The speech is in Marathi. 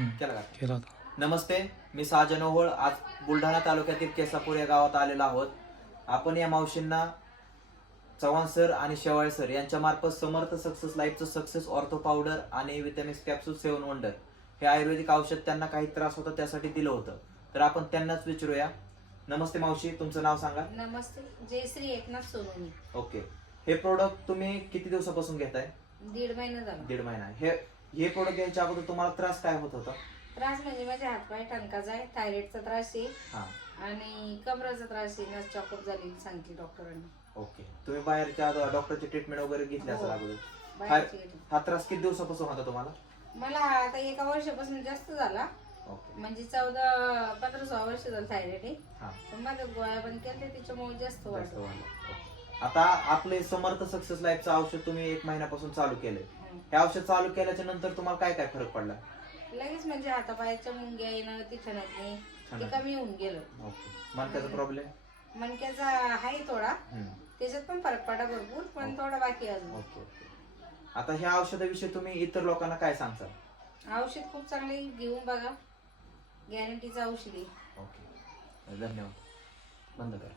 केला का केला होता. नमस्ते मी साजन ओहोळ. आज बुलढाणा तालुक्यातील केसापूर या गावात आलेलो आहोत. आपण या मावशींना चव्हाण सर आणि शेवाळे सर यांच्या मार्फत समर्थ सक्सेस लाईफचं सक्सेस ऑर्थो पावडर आणि विटॅमिन्स कॅप्सूल सेवन वंडर हे आयुर्वेदिक औषध त्यांना काही त्रास होता त्यासाठी दिलं होतं. तर आपण त्यांनाच विचारूया. नमस्ते मावशी तुमचं नाव सांगा. नमस्ते जयश्री एकनाथ सोनवणी. ओके. हे प्रोडक्ट तुम्ही किती दिवसापासून घेताय? दीड महिना झाला. दीड महिना. हे हे प्रोडक्ट घ्यायच्या अगोदर तुम्हाला त्रास काय होत होता? त्रास म्हणजे माझे हातपाय ठणकाचा आहे थायरॉइडचा त्रास आहे. हा. आणि कमराचा त्रास आहे नस चॉकअप झालेली सांगितली डॉक्टरांनी ओके. तुम्ही बाहेरच्या डॉक्टरची ट्रीटमेंट वगैरे घेतली असेल हो. अगोदर? बाहेरची. हा त्रास किती दिवसापासून होता तुम्हाला? मला आता एका वर्षापासून जास्त झाला. ओके. म्हणजे चौदा पंधरा सोळा वर्ष झालं थायरॉइड आहे. हा. पण माझ्या गोळ्या बंद केल्या त्याच्यामुळे जास्त जास्त वाढलं. वाढलं. ओके. आता आपले समर्थ सक्सेस लाईफचं औषध तुम्ही एक महिन्यापासून चालू केलंय. हं. औषध चालू केल्याच्यानंतर तुम्हाला काय काय फरक पडला? लगेच म्हणजे हातापायाच्या मुंग्या येणं ती ठणकणे ते ठणकणे. कमी होऊन गेलं. ओके. मनक्याचा प्रॉब्लेम मणक्याचा आहे थोडा. त्याच्यात पण फरक पडा भरपूर पण. थोडा बाकी आहे अजून. Okay okay. आता ह्या औषधाविषयी तुम्ही इतर लोकांना काय सांगता? औषध खूप चांगले घेऊन बघा. गॅरंटीचं औषध आहे. ओके. धन्यवाद. बंद करा.